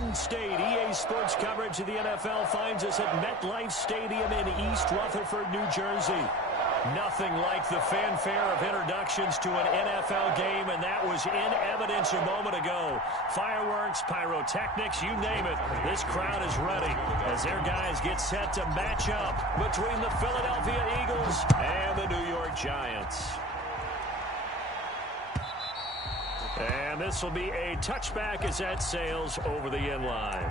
Garden State. EA Sports coverage of the NFL finds us at MetLife Stadium in East Rutherford, New Jersey. Nothing like the fanfare of introductions to an NFL game, and that was in evidence a moment ago. Fireworks, pyrotechnics, you name it. This crowd is ready as their guys get set to match up between the Philadelphia Eagles and the New York Giants. And this will be a touchback as that sails over the end line.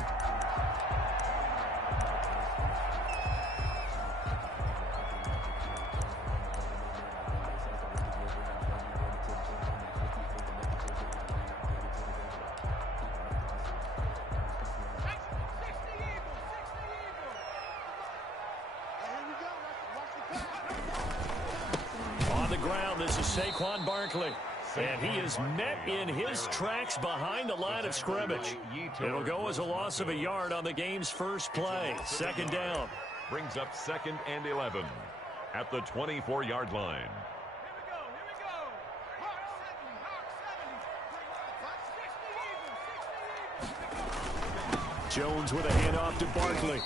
On the ground, this is Saquon Barkley. And he is met in his tracks behind the line of scrimmage. It'll go as a loss of a yard on the game's first play. Second down. Brings up 2nd and 11 at the 24-yard line. Jones with a handoff to Barkley.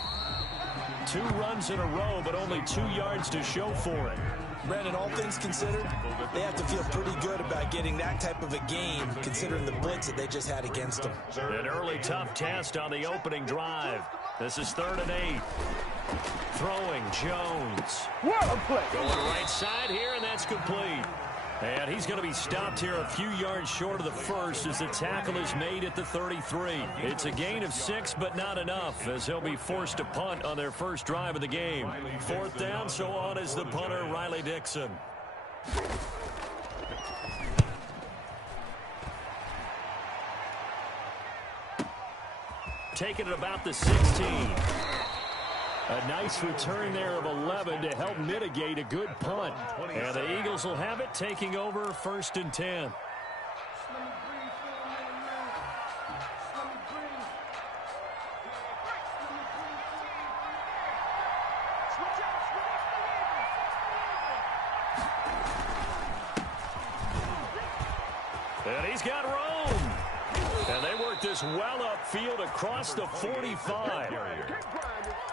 2 runs in a row, but only 2 yards to show for it. Brandon, all things considered, they have to feel pretty good about getting that type of a game, considering the blitz that they just had against them. An early tough test on the opening drive. This is 3rd and 8. Throwing, Jones. Going right side here, and that's complete. And he's going to be stopped here a few yards short of the first as the tackle is made at the 33. It's a gain of 6, but not enough, as he'll be forced to punt on their first drive of the game. 4th down, so on is the punter, Riley Dixon. Taking it about the 16. A nice return there of 11 to help mitigate a good punt. And the Eagles will have it, taking over 1st and 10. And he's got room. And they work this well upfield across the 45.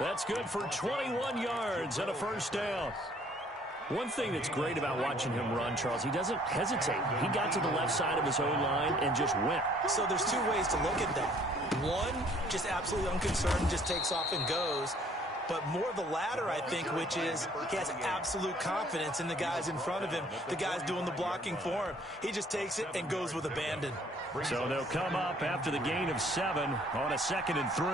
That's good for 21 yards and a first down. One thing that's great about watching him run, Charles, he doesn't hesitate. He got to the left side of his own line and just went. So there's 2 ways to look at that. One, just absolutely unconcerned, just takes off and goes. But more the latter, I think, which is he has absolute confidence in the guys in front of him, the guys doing the blocking for him. He just takes it and goes with abandon. So they'll come up after the gain of 7 on a 2nd and 3.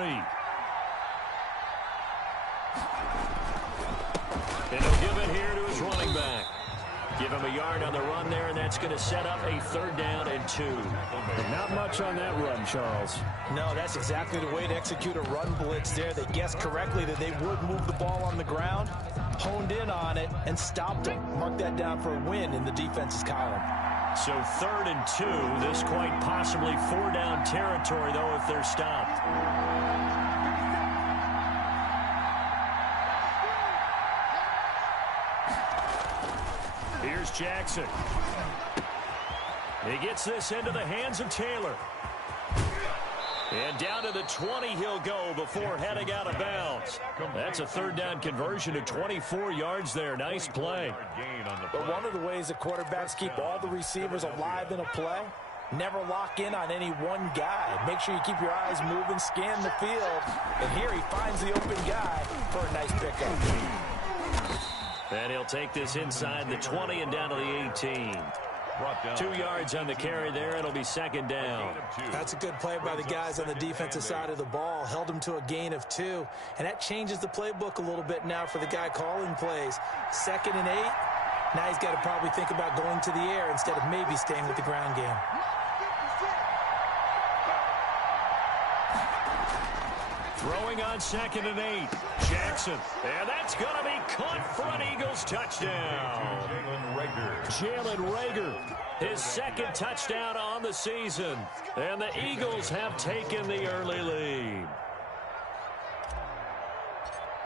And he'll give it here to his running back. Give him a yard on the run there, and that's going to set up a 3rd down and 2. Not much on that run, Charles. No, that's exactly the way to execute a run blitz there. They guessed correctly that they would move the ball on the ground, honed in on it, and stopped them. Mark that down for a win in the defense's column. So 3rd and 2. This quite possibly 4-down territory, though, if they're stopped. Here's Jackson. He gets this into the hands of Taylor. And down to the 20 he'll go before heading out of bounds. That's a 3rd down conversion to 24 yards there. Nice play. But one of the ways that quarterbacks keep all the receivers alive in a play, never lock in on any one guy. Make sure you keep your eyes moving, scan the field. And here he finds the open guy for a nice pickup. And he'll take this inside the 20 and down to the 18. 2 yards on the carry there. It'll be 2nd down. That's a good play by the guys on the defensive side of the ball. Held him to a gain of 2. And that changes the playbook a little bit now for the guy calling plays. 2nd and 8. Now he's got to probably think about going to the air instead of maybe staying with the ground game. Throwing on 2nd and 8. Jackson. And that's going to be caught for an Eagles touchdown. Jalen Reagor. His 2nd touchdown on the season. And the Eagles have taken the early lead.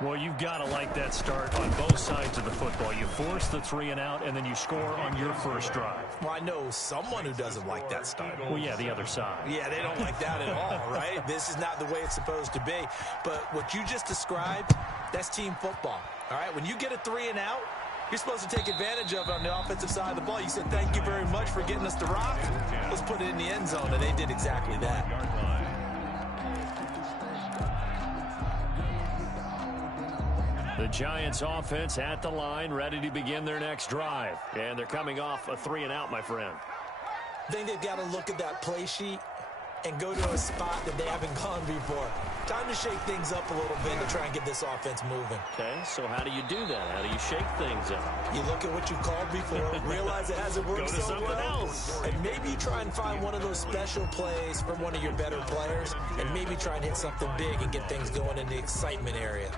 Well, you've got to like that start on both sides of the football. You force the 3 and out, and then you score on your first drive. Well, I know someone who doesn't like that start. Well, yeah, the other side. Yeah, they don't like that at all, right? This is not the way it's supposed to be. But what you just described, that's team football, all right? When you get a 3 and out, you're supposed to take advantage of it on the offensive side of the ball. You said, thank you very much for getting us the rock. Let's put it in the end zone, and they did exactly that. The Giants offense at the line, ready to begin their next drive. And they're coming off a 3 and out, my friend. I think they've got to look at that play sheet and go to a spot that they haven't gone before. Time to shake things up a little bit to try and get this offense moving. Okay, so how do you do that? How do you shake things up? You look at what you called before, realize it hasn't worked Go to so something well, else. and maybe you try and find one of those special plays from one of your better players, and maybe try and hit something big and get things going in the excitement area.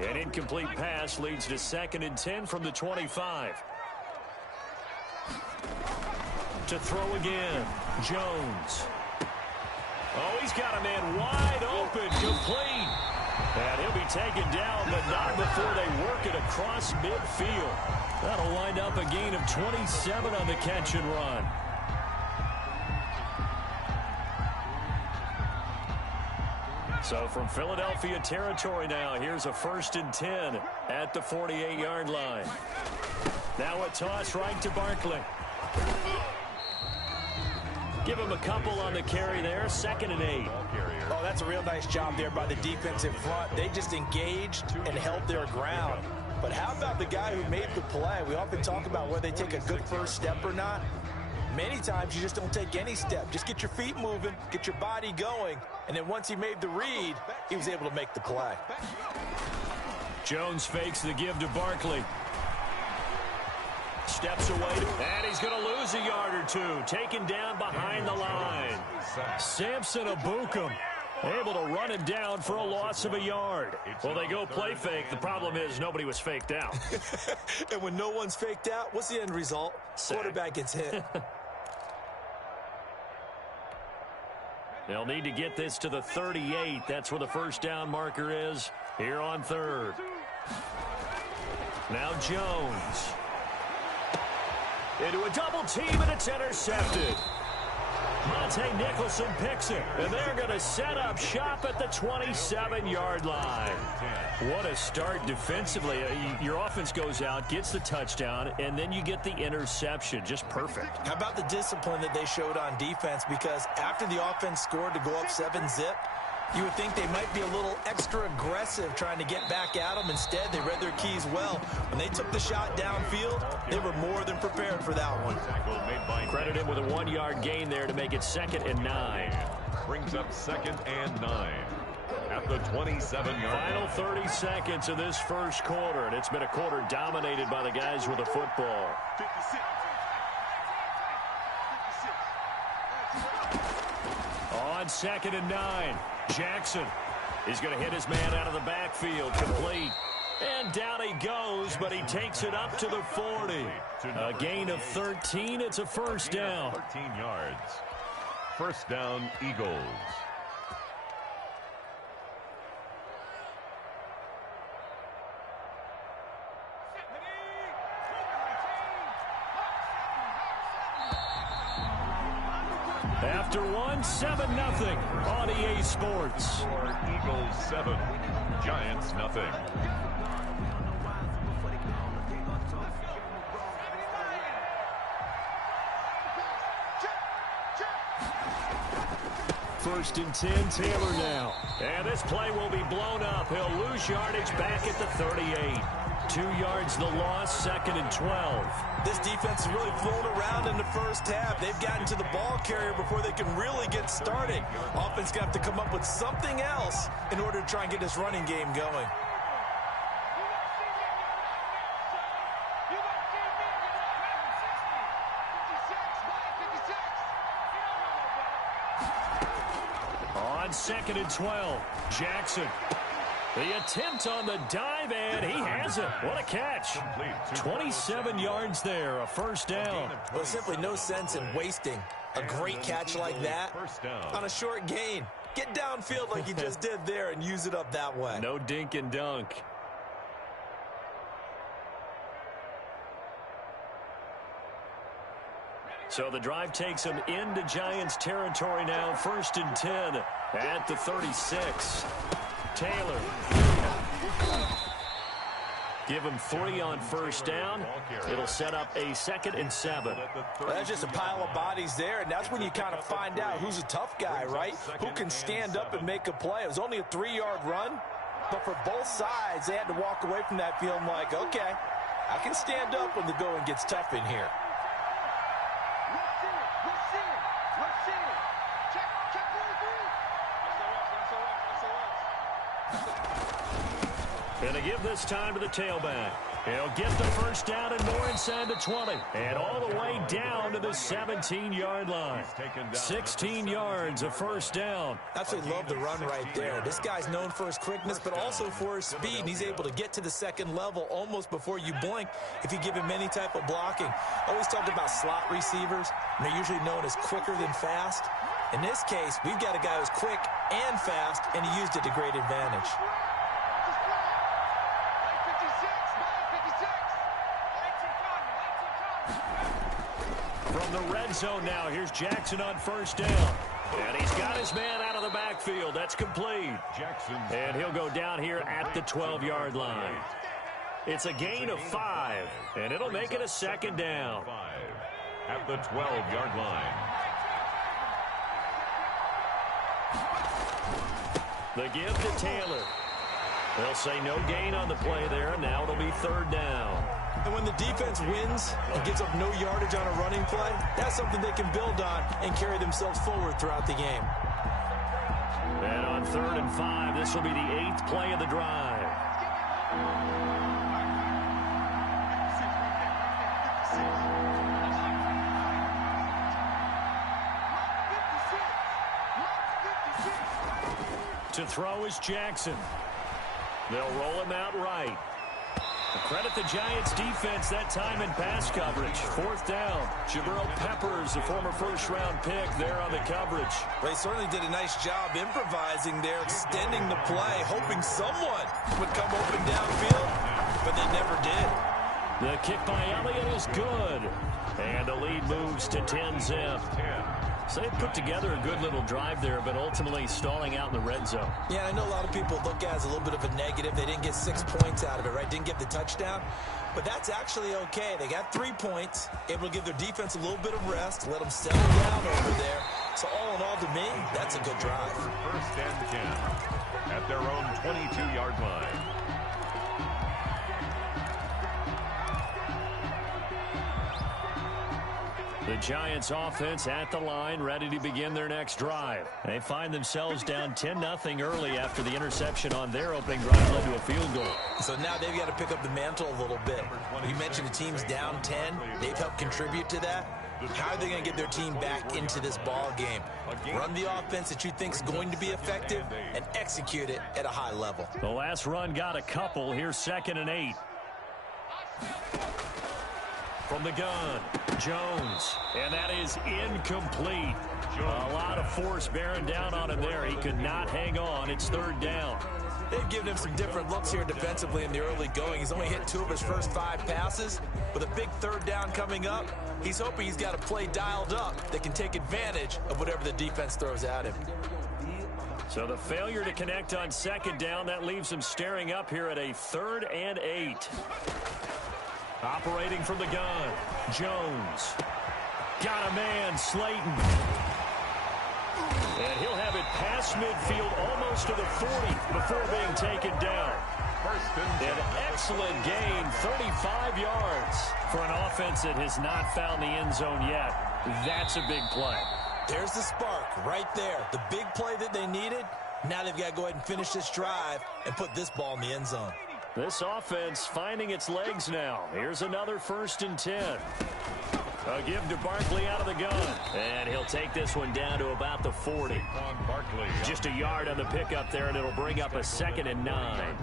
An incomplete pass leads to 2nd and 10 from the 25. To throw again, Jones. Oh, he's got a man wide open, complete. And he'll be taken down, but not before they work it across midfield. That'll wind up a gain of 27 on the catch and run. So from Philadelphia territory now, here's a 1st and 10 at the 48-yard line. Now a toss right to Barkley. Give him a couple on the carry there, 2nd and 8. Oh, that's a real nice job there by the defensive front. They just engaged and held their ground. But how about the guy who made the play? We often talk about whether they take a good first step or not. Many times you just don't take any step. Just get your feet moving, get your body going, and then once he made the read, he was able to make the play. Jones fakes the give to Barkley. Steps away, and he's going to lose a yard or two. Taken down behind the line. Samson Abukum able to run it down for a loss of a yard. Well, they go play fake. The problem is nobody was faked out. And when no one's faked out, what's the end result? Sack. Quarterback gets hit. They'll need to get this to the 38. That's where the first down marker is here on 3rd. Now Jones. Into a double team, and it's intercepted. Monte Nicholson picks it, and they're going to set up shop at the 27-yard line. What a start defensively. Your offense goes out, gets the touchdown, and then you get the interception. Just perfect. How about the discipline that they showed on defense? Because after the offense scored to go up 7-zip, you would think they might be a little extra aggressive trying to get back at them. Instead, they read their keys well. When they took the shot downfield, they were more than prepared for that one. Credit him with a 1-yard gain there to make it 2nd and 9. Brings up 2nd and 9 at the 27-yard Final line. 30 seconds of this first quarter, and it's been a quarter dominated by the guys with the football. On 2nd and 9, Jackson is going to hit his man out of the backfield, complete. And down he goes, but he takes it up to the 40. A gain of 13. It's a first down. 13 yards. First down, Eagles. After one, 7-0 on EA Sports. Eagles 7, Giants nothing. First and 10, Taylor now. And this play will be blown up. He'll lose yardage back at the 38. 2 yards the loss, 2nd and 12. This defense has really flown around in the first half. They've gotten to the ball carrier before they can really get started. Offense got to come up with something else in order to try and get this running game going. On 2nd and 12, Jackson. The attempt on the dive, and he has it. What a catch. 27 yards there, a first down. Well, simply no sense in wasting a great catch like that on a short gain. Get downfield like you just did there and use it up that way. No dink and dunk. So the drive takes them into Giants territory now. 1st and 10 at the 36. Taylor. Give him 3 on 1st down. It'll set up a 2nd and 7. Well, that's just a pile of bodies there, and that's when you kind of find out who's a tough guy, right? Who can stand up and make a play. It was only a 3-yard run, but for both sides, they had to walk away from that feeling like, okay, I can stand up when the going gets tough in here. Going to give this time to the tailback. He'll get the 1st down and more inside the 20. And all the way down to the 17-yard line. 16 yards of 1st down. Absolutely love the run right there. This guy's known for his quickness, but also for his speed. And he's able to get to the 2nd level almost before you blink if you give him any type of blocking. I always talk about slot receivers, and they're usually known as quicker than fast. In this case, we've got a guy who's quick and fast, and he used it to great advantage. From the red zone now, here's Jackson on 1st down. And he's got his man out of the backfield. That's complete. And he'll go down here at the 12-yard line. It's a gain of 5, and it'll make it a 2nd down. At the 12-yard line. The give to Taylor. They'll say no gain on the play there. Now it'll be 3rd down. And when the defense wins and gives up no yardage on a running play, that's something they can build on and carry themselves forward throughout the game. And on 3rd and 5, this will be the 8th play of the drive. To throw is Jackson. They'll roll him out right. Credit the Giants defense that time in pass coverage. 4th down. Jabril Peppers, the former 1st-round pick, there on the coverage. Well, he certainly did a nice job improvising there, extending the play, hoping someone would come open downfield, but they never did. The kick by Elliott is good. And the lead moves to 10-zip. So they put together a good little drive there, but ultimately stalling out in the red zone. Yeah, I know a lot of people look at it as a little bit of a negative. They didn't get 6 points out of it, right? Didn't get the touchdown. But that's actually okay. They got 3 points, able to give their defense a little bit of rest, let them settle down over there. So all in all, to me, that's a good drive. 1st and 10 at their own 22-yard line. The Giants offense at the line, ready to begin their next drive. They find themselves down 10-0 early after the interception on their opening drive led to a field goal. So now they've got to pick up the mantle a little bit. You mentioned the team's down 10. They've helped contribute to that. How are they going to get their team back into this ball game? Run the offense that you think is going to be effective and execute it at a high level. The last run got a couple. Here's 2nd and 8. From the gun, Jones, and that is incomplete. A lot of force bearing down on him there. He could not hang on. It's 3rd down. They've given him some different looks here defensively in the early going. He's only hit 2 of his first 5 passes. With a big 3rd down coming up, he's hoping he's got a play dialed up that can take advantage of whatever the defense throws at him. So the failure to connect on 2nd down, that leaves him staring up here at a 3rd and 8. Operating from the gun, Jones. Got a man, Slayton. And he'll have it past midfield almost to the 40 before being taken down. An excellent gain, 35 yards for an offense that has not found the end zone yet. That's a big play. There's the spark right there. The big play that they needed. Now they've got to go ahead and finish this drive and put this ball in the end zone. This offense finding its legs now. Here's another 1st and 10. A give to Barkley out of the gun. And he'll take this one down to about the 40. Just a yard on the pickup there, and it'll bring up a 2nd and 9.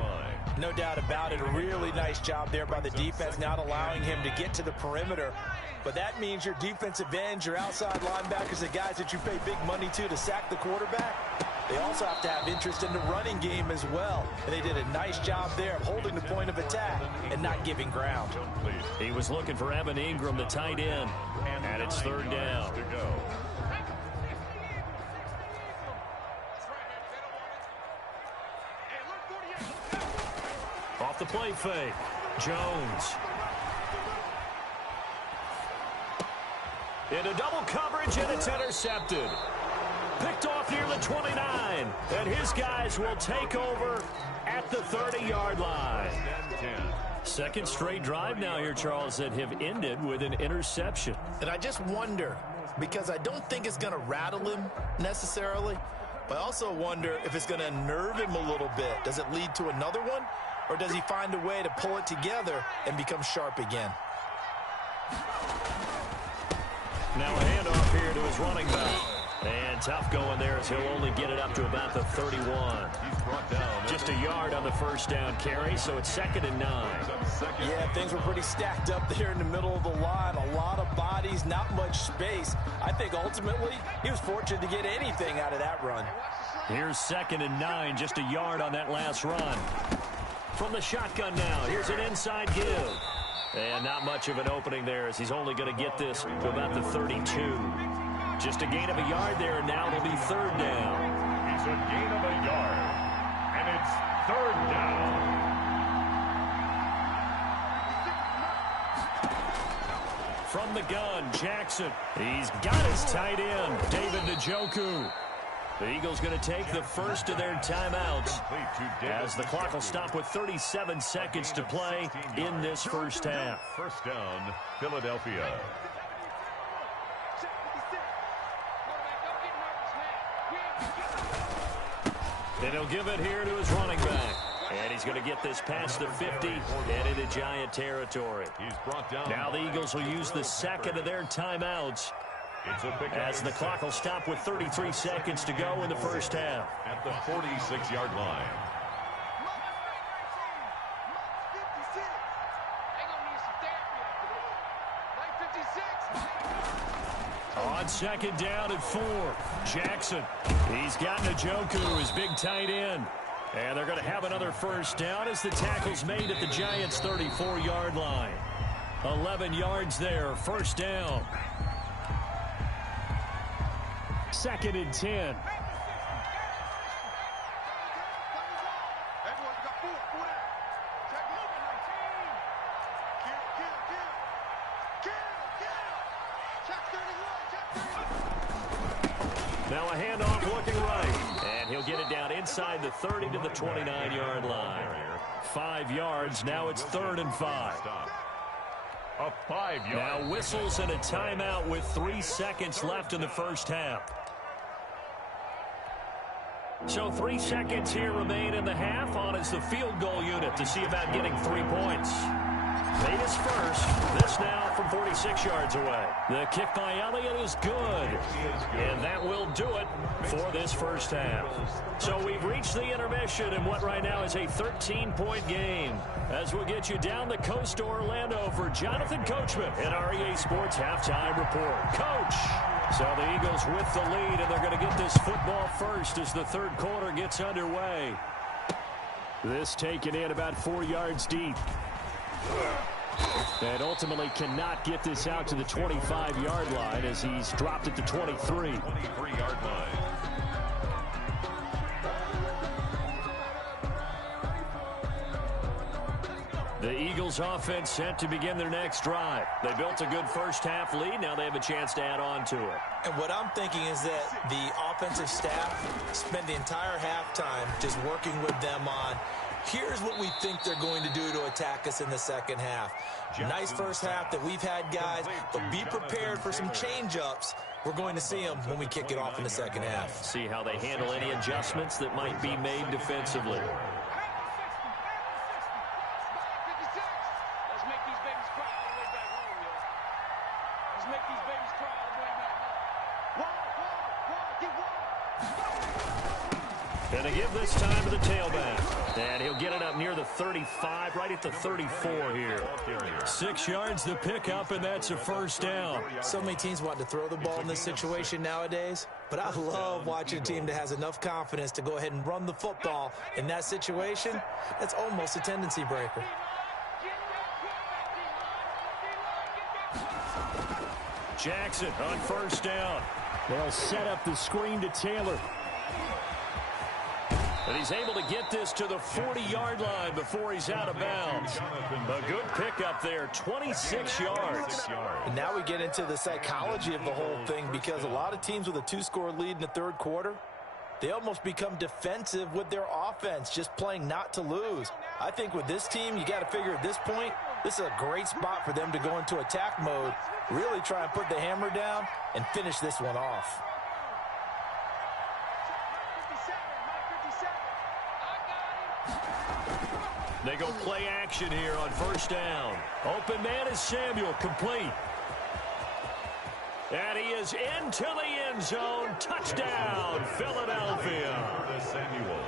No doubt about it. A really nice job there by the defense, not allowing him to get to the perimeter. But that means your defensive ends, your outside linebackers, the guys that you pay big money to sack the quarterback, they also have to have interest in the running game as well. And they did a nice job there of holding the point of attack and not giving ground. He was looking for Evan Ingram, the tight end, and it's third down. Off the play fake, Jones. Into double coverage, and it's intercepted. Picked off near the 29, and his guys will take over at the 30-yard line. Second straight drive now here, Charles, that have ended with an interception. And I just wonder, because I don't think it's going to rattle him necessarily, but I also wonder if it's going to unnerve him a little bit. Does it lead to another one, or does he find a way to pull it together and become sharp again? Now a handoff here to his running back. And tough going there as he'll only get it up to about the 31. He's brought down just a yard on the first down carry, so it's 2nd and 9. Yeah, things were pretty stacked up there in the middle of the line. A lot of bodies, not much space. I think ultimately he was fortunate to get anything out of that run. Here's 2nd and 9, just a yard on that last run. From the shotgun now, here's an inside give. And not much of an opening there as he's only going to get this to about the 32. Just a gain of a yard there, and now it'll be third down. It's a gain of a yard, and it's third down. From the gun, Jackson. He's got his tight end, David Njoku. The Eagles going to take the first of their timeouts as the clock will stop with 37 seconds to play in this first half. First down, Philadelphia. And he'll give it here to his running back. And he's going to get this past the 50 and into Giant territory. He's brought down. Now the Eagles will use the second of their timeouts as the clock will stop with 33 seconds to go in the first half. At the 46-yard line. On second down and 4, Jackson. He's got Njoku, his big tight end. And they're going to have another first down as the tackle's made at the Giants' 34-yard line. 11 yards there, first down. 2nd and 10. Now a handoff looking right. And he'll get it down inside the 30 to the 29-yard line. 5 yards. Now it's 3rd and 5. A 5-yard. Now whistles and a timeout with 3 seconds left in the first half. So 3 seconds here remain in the half on as the field goal unit to see about getting 3 points. Made his first. This now from 46 yards away. The kick by Elliott is good. And that will do it for this first half. So we've reached the intermission in what right now is a 13-point game. As we'll get you down the coast to Orlando for Jonathan Coachman in our EA Sports Halftime Report. Coach! So the Eagles with the lead, and they're going to get this football first as the third quarter gets underway. This taken in about 4 yards deep. And ultimately cannot get this out to the 25-yard line as he's dropped at the 23. 23-yard line. The Eagles offense set to begin their next drive. They built a good first half lead. Now they have a chance to add on to it. And what I'm thinking is that the offensive staff spent the entire halftime just working with them on, here's what we think they're going to do to attack us in the second half. Nice first half that we've had, guys, but be prepared for some change-ups. We're going to see them when we kick it off in the second half. See how they handle any adjustments that might be made defensively. And they give this time to the tailback. And he'll get it up near the 35, right at the 34 here. 6 yards the pickup, and that's a first down. So many teams want to throw the ball in this situation nowadays, but I love watching a team that has enough confidence to go ahead and run the football. In that situation, that's almost a tendency breaker. Jackson on first down. They'll set up the screen to Taylor. And he's able to get this to the 40-yard line before he's out of bounds. A good pickup there, 26 yards. And now we get into the psychology of the whole thing, because a lot of teams with a 2-score lead in the third quarter, they almost become defensive with their offense, just playing not to lose. I think with this team, you got to figure at this point, this is a great spot for them to go into attack mode, really try and put the hammer down and finish this one off. They go play action here on first down. Open man is Samuel, complete. And he is into the end zone. Touchdown, Philadelphia.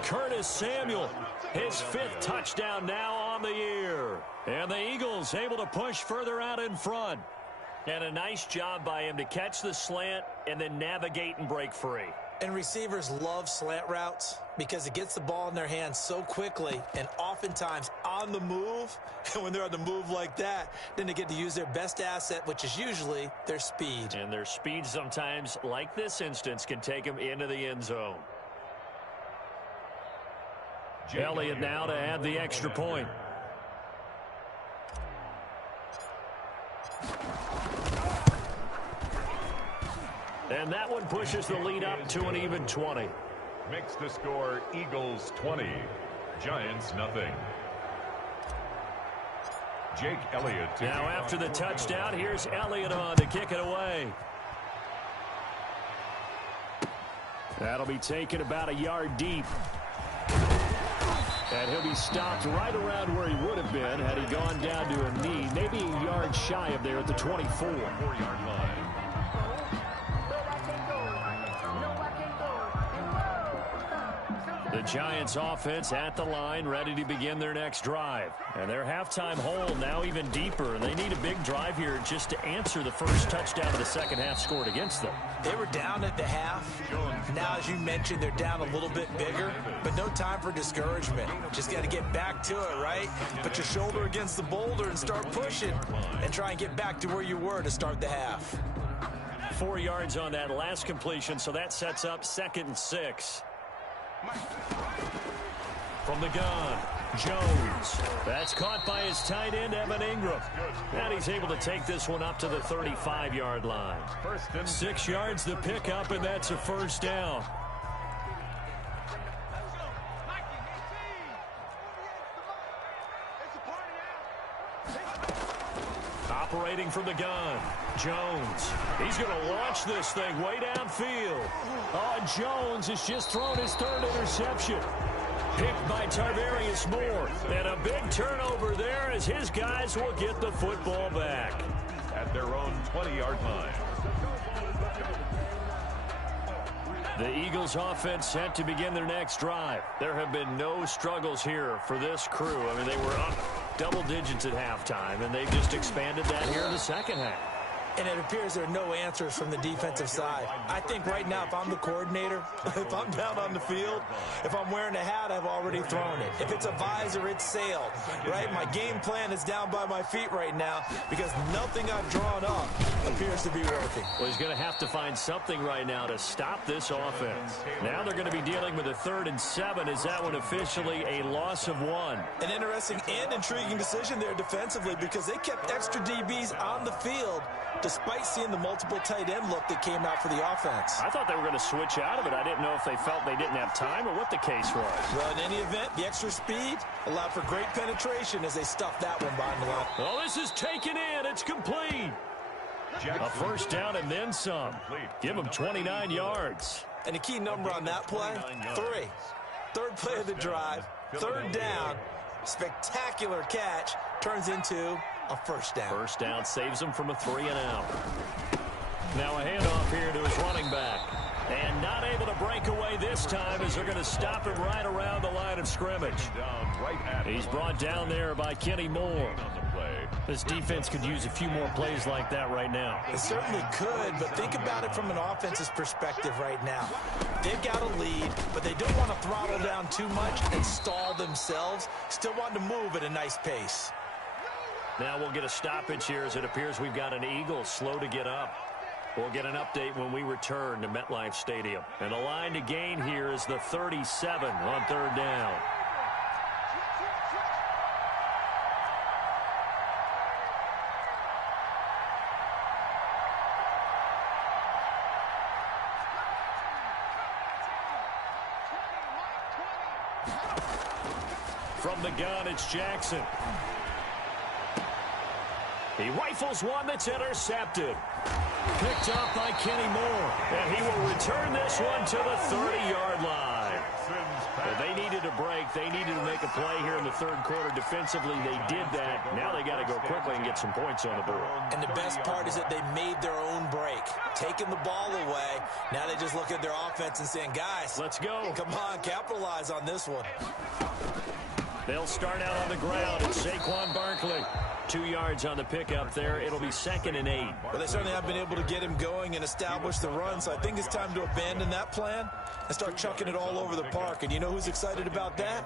Curtis Samuel, his 5th touchdown now on the year. And the Eagles able to push further out in front. And a nice job by him to catch the slant and then navigate and break free. And receivers love slant routes because it gets the ball in their hands so quickly and oftentimes on the move. And when they're on the move like that, then they get to use their best asset, which is usually their speed. And their speed sometimes, like this instance, can take them into the end zone. Elliott now to add the extra point. And that one pushes the lead up to an even 20. Makes the score Eagles 20, Giants nothing. Jake Elliott. Now after the touchdown, here's Elliott on to kick it away. That'll be taken about a yard deep. And he'll be stopped right around where he would have been had he gone down to a knee, maybe a yard shy of there at the 24. 4-yard line. The Giants offense at the line, ready to begin their next drive. And their halftime hole now even deeper, and they need a big drive here just to answer the first touchdown of the second half scored against them. They were down at the half. Now, as you mentioned, they're down a little bit bigger, but no time for discouragement. Just got to get back to it, right? Put your shoulder against the boulder and start pushing and try and get back to where you were to start the half. 4 yards on that last completion, so that sets up 2nd and 6. From the gun, Jones. That's caught by his tight end, Evan Ingram. And he's able to take this one up to the 35-yard line. 6 yards the pickup, and that's a first down. Operating from the gun, Jones. He's going to launch this thing way downfield. Oh, Jones has just thrown his 3rd interception. Picked by Tarvarius Moore. And a big turnover there as his guys will get the football back. At their own 20-yard line. The Eagles offense set to begin their next drive. There have been no struggles here for this crew. I mean, they were up double digits at halftime, and they've just expanded that here in the second half. And it appears there are no answers from the defensive side. I think right now, if I'm the coordinator, if I'm down on the field, if I'm wearing a hat, I've already thrown it. If it's a visor, it's sailed, right? My game plan is down by my feet right now because nothing I've drawn up appears to be working. Well, he's going to have to find something right now to stop this offense. Now they're going to be dealing with a 3rd and 7. Is that one officially a loss of 1? An interesting and intriguing decision there defensively because they kept extra DBs on the field despite seeing the multiple tight end look that came out for the offense. I thought they were going to switch out of it. I didn't know if they felt they didn't have time or what the case was. Well, in any event, the extra speed allowed for great penetration as they stuffed that one behind the line. Well, this is taken in. It's complete. A first down and then some. Give them 29 yards. And the key number on that play, 3. 3rd play of the drive, 3rd down, spectacular catch, turns into a first down. First down saves him from a 3 and out. Now a handoff here to his running back. And not able to break away this time as they're going to stop him right around the line of scrimmage. He's brought down there by Kenny Moore. This defense could use a few more plays like that right now. It certainly could, but think about it from an offense's perspective right now. They've got a lead, but they don't want to throttle down too much and stall themselves. Still want to move at a nice pace. Now we'll get a stoppage here as it appears we've got an Eagle slow to get up. We'll get an update when we return to MetLife Stadium. And the line to gain here is the 37 on third down. From the gun, it's Jackson. He rifles one that's intercepted. Picked up by Kenny Moore. And he will return this one to the 30-yard line. Well, they needed a break. They needed to make a play here in the third quarter. Defensively, they did that. Now they got to go quickly and get some points on the board. And the best part is that they made their own break. Taking the ball away. Now they just look at their offense and saying, guys, let's go. Come on, capitalize on this one. They'll start out on the ground. It's Saquon Barkley. 2 yards on the pickup there. It'll be 2nd and 8. Well, they certainly have been able to get him going and establish the run, so I think it's time to abandon that plan and start chucking it all over the park. And you know who's excited about that?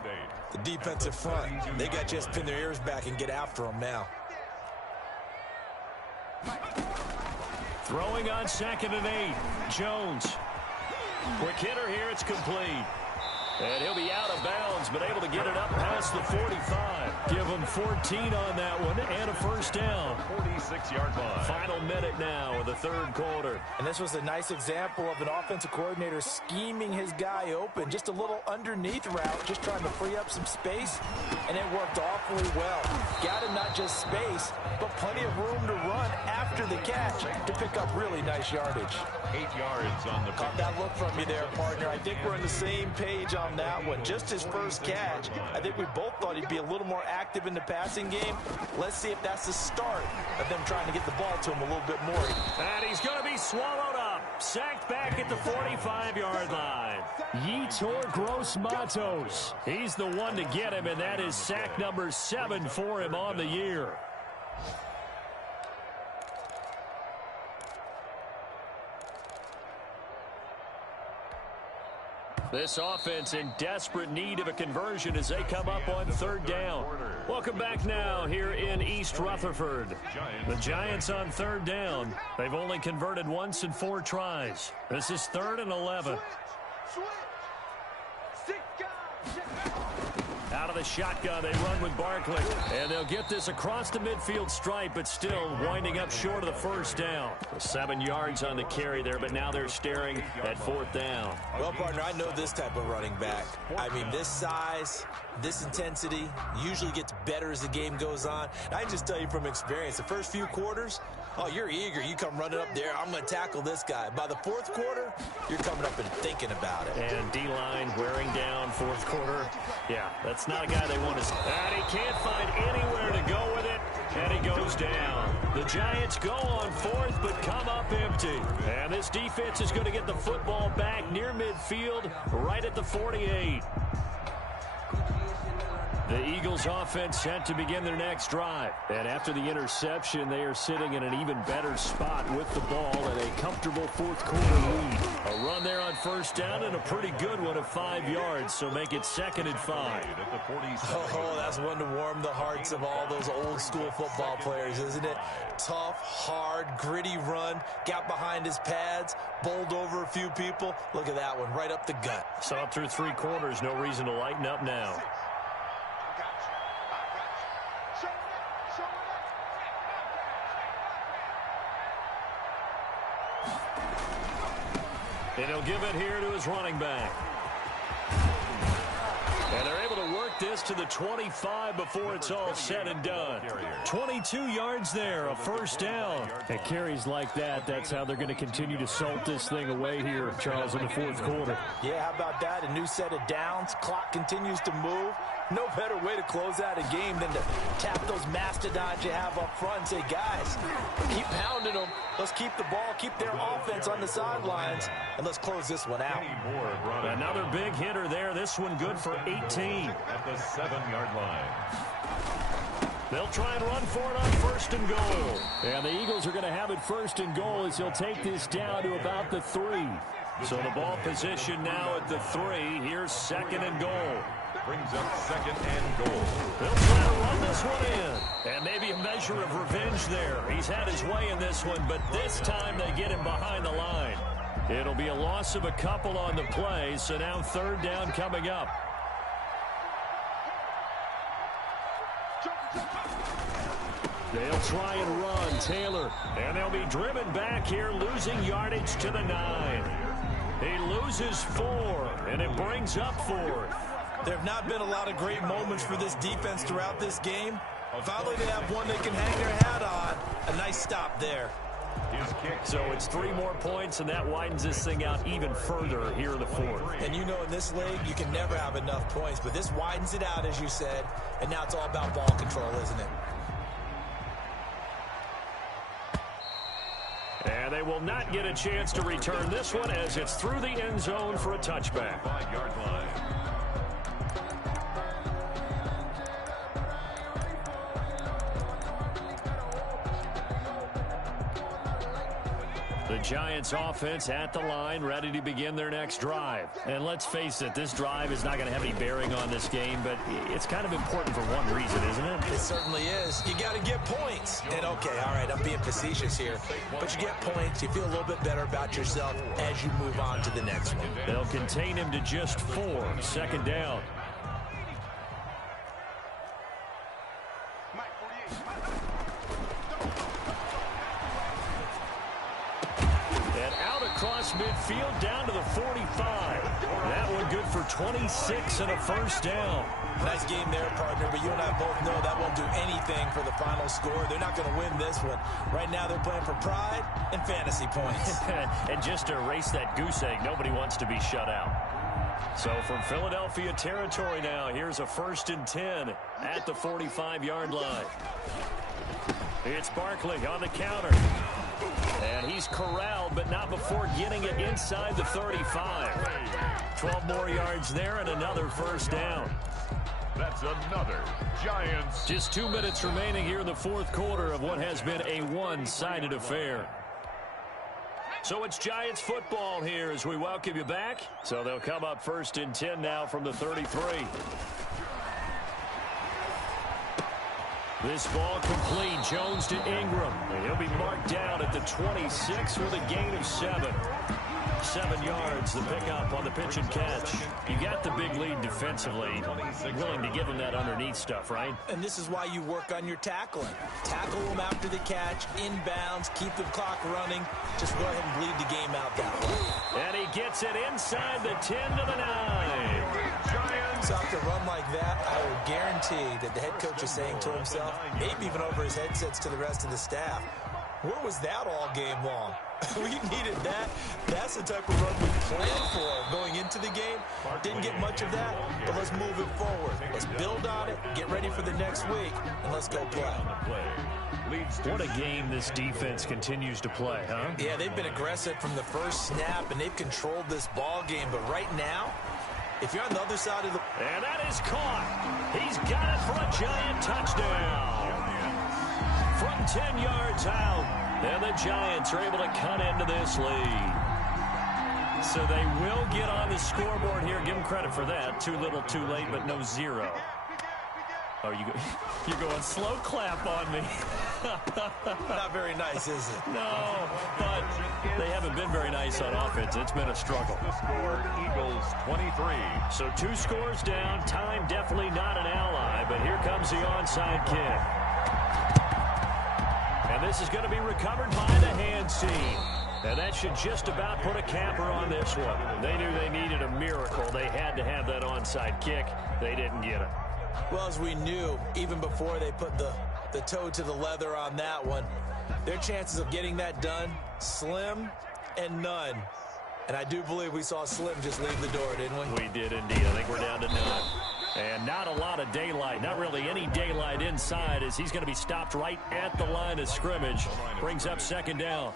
The defensive front. They got to just pin their ears back and get after him now. Throwing on 2nd and 8. Jones. Quick hitter here. It's complete. And he'll be out of bounds, but able to get it up past the 45. Give him 14 on that one and a first down. 46-yard line. Final minute now of the third quarter. And this was a nice example of an offensive coordinator scheming his guy open. Just a little underneath route, just trying to free up some space, and it worked awfully well. Got him not just space, but plenty of room to run after the catch to pick up really nice yardage. 8 yards on the Caught that look from you there, partner. I think we're on the same page on that one. Just his first catch. I think we both thought he'd be a little more active in the passing game. Let's see if that's the start of them trying to get the ball to him a little bit more. And he's going to be swallowed up. Sacked back at the 45-yard line. Yetur Gross-Matos. He's the one to get him, and that is sack number 7 for him on the year. This offense in desperate need of a conversion as they come up on third down. Welcome back now here in East Rutherford. The Giants on third down. They've only converted once in 4 tries. This is 3rd and 11. Out of the shotgun, they run with Barkley. And they'll get this across the midfield stripe, but still winding up short of the first down. 7 yards on the carry there, but now they're staring at 4th down. Well, partner, I know this type of running back. I mean, this size, this intensity usually gets better as the game goes on. I can just tell you from experience, the first few quarters, oh, you're eager. You come running up there. I'm going to tackle this guy. By the 4th quarter, you're coming up and thinking about it. And D-line wearing down 4th quarter. Yeah, that's not a guy they want to see. And he can't find anywhere to go with it. And he goes down. The Giants go on 4th, but come up empty. And this defense is going to get the football back near midfield, right at the 48. The Eagles offense set to begin their next drive. And after the interception, they are sitting in an even better spot with the ball and a comfortable 4th quarter lead. A run there on first down and a pretty good one of 5 yards, so make it 2nd and 5. Oh, that's one to warm the hearts of all those old school football players, isn't it? Tough, hard, gritty run, got behind his pads, bowled over a few people. Look at that one, right up the gut. Saw it through 3 quarters, no reason to lighten up now. And he'll give it here to his running back. And they're able to work this to the 25 before it's all said and done. 22 yards there, a first down. And carries like that, that's how they're going to continue to salt this thing away here, Charles, in the 4th quarter. Yeah, how about that? A new set of downs. Clock continues to move. No better way to close out a game than to tap those mastodons you have up front and say, guys, keep pounding them. Let's keep the ball, keep their offense on the sidelines, and let's close this one out. Another big hitter there. This one good for 18. At the 7-yard line. They'll try and run for it on 1st and goal. And the Eagles are going to have it 1st and goal as he'll take this down to about the 3. So the ball position now at the 3. Here's 2nd and goal. Brings up 2nd and goal. They'll try to run this one in. And maybe a measure of revenge there. He's had his way in this one, but this time they get him behind the line. It'll be a loss of a couple on the play, so now 3rd down coming up. They'll try and run, Taylor. And they'll be driven back here, losing yardage to the 9. He loses 4, and it brings up 4th. There have not been a lot of great moments for this defense throughout this game. Finally, they have one they can hang their hat on. A nice stop there. So it's 3 more points, and that widens this thing out even further here in the 4th. And you know in this league, you can never have enough points, but this widens it out, as you said, and now it's all about ball control, isn't it? And they will not get a chance to return this one as it's through the end zone for a touchback. 5-yard line. The Giants offense at the line, ready to begin their next drive. And let's face it, this drive is not going to have any bearing on this game, but it's kind of important for one reason, isn't it? It certainly is. You got to get points. And okay, all right, I'm being facetious here, but you get points, you feel a little bit better about yourself as you move on to the next one. They'll contain him to just 4, 2nd down. Across midfield down to the 45. That one good for 26 and a 1st down. Nice game there, partner, but you and I both know that won't do anything for the final score. They're not going to win this one. Right now they're playing for pride and fantasy points. And just to erase that goose egg, nobody wants to be shut out. So from Philadelphia territory now, here's a 1st and 10 at the 45-yard line. It's Barkley on the counter. And he's corralled, but not before getting it inside the 35. 12 more yards there and another 1st down. That's another Giants. Just 2 minutes remaining here in the 4th quarter of what has been a one-sided affair. So it's Giants football here as we welcome you back. So they'll come up 1st and 10 now from the 33. This ball complete. Jones to Ingram. And he'll be marked down at the 26 with a gain of 7. 7 yards, the pickup on the pitch and catch. You got the big lead defensively. Willing to give him that underneath stuff, right? And this is why you work on your tackling. Tackle them after the catch, inbounds, keep the clock running. Just go ahead and bleed the game out that way. And he gets it inside the 10 to the 9. So after a run like that, I would guarantee that the head coach is saying to himself, maybe even over his headsets to the rest of the staff, where was that all game long? We needed that. That's the type of run we planned for going into the game. Didn't get much of that, but let's move it forward. Let's build on it, get ready for the next week, and let's go play. What a game this defense continues to play, huh? Yeah, they've been aggressive from the first snap, and they've controlled this ball game. But right now, if you're on the other side of the... And that is caught. He's got it for a Giant touchdown. From 10 yards out, and the Giants are able to cut into this lead. So they will get on the scoreboard here. Give them credit for that. Too little, too late, but no 0. Oh, you're going slow clap on me. Not very nice, is it? No, but they haven't been very nice on offense. It's been a struggle. The score, Eagles 23. So 2 scores down. Time definitely not an ally, but here comes the onside kick. And this is going to be recovered by the hands team. And that should just about put a capper on this one. They knew they needed a miracle. They had to have that onside kick. They didn't get it. Well, as we knew, even before they put the toe to the leather on that one, their chances of getting that done, slim and none. And I do believe we saw Slim just leave the door, didn't we? We did indeed. I think we're down to 9. And not a lot of daylight, not really any daylight inside, as he's going to be stopped right at the line of scrimmage. Brings up second down.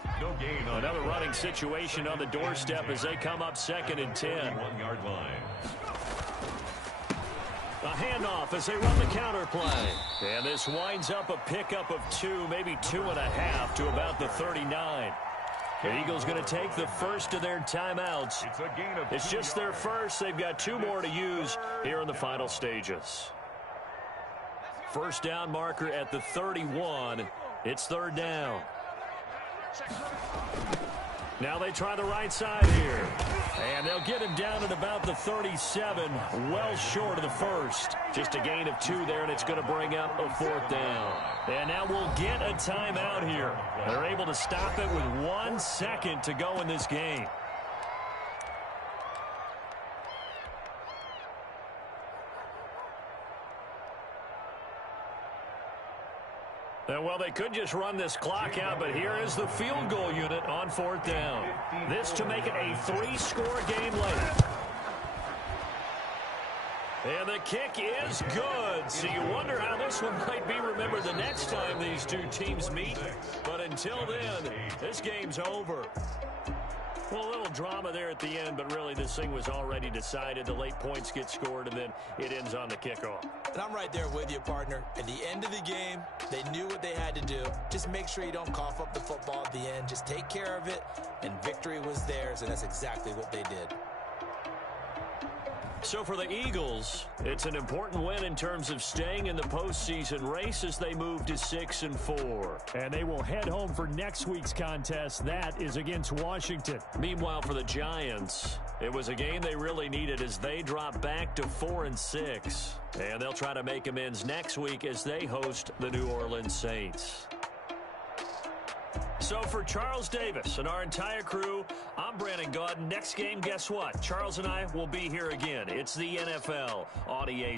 Another running situation on the doorstep as they come up 2nd and 10. 1-yard line. A handoff as they run the counter play. And this winds up a pickup of 2, maybe 2.5 to about the 39. The Eagles going to take the first of their timeouts. It's just their first. They've got 2 more to use here in the final stages. First down marker at the 31. It's 3rd down. Now they try the right side here. And they'll get him down at about the 37, well short of the first. Just a gain of 2 there, and it's going to bring up a 4th down. And now we'll get a timeout here. They're able to stop it with 1 second to go in this game. Well, they could just run this clock out, but here is the field goal unit on 4th down. This to make it a 3-score game late. And the kick is good. So you wonder how this one might be remembered the next time these 2 teams meet. But until then, this game's over. Well, a little drama there at the end, but really this thing was already decided. The late points get scored, and then it ends on the kickoff. And I'm right there with you, partner. At the end of the game, they knew what they had to do. Just make sure you don't cough up the football at the end. Just take care of it, and victory was theirs, and that's exactly what they did. So for the Eagles, it's an important win in terms of staying in the postseason race as they move to 6-4. And they will head home for next week's contest. That is against Washington. Meanwhile, for the Giants, it was a game they really needed as they drop back to 4-6. And they'll try to make amends next week as they host the New Orleans Saints. So for Charles Davis and our entire crew, I'm Brandon Gaudin. Next game, guess what? Charles and I will be here again. It's the NFL on EA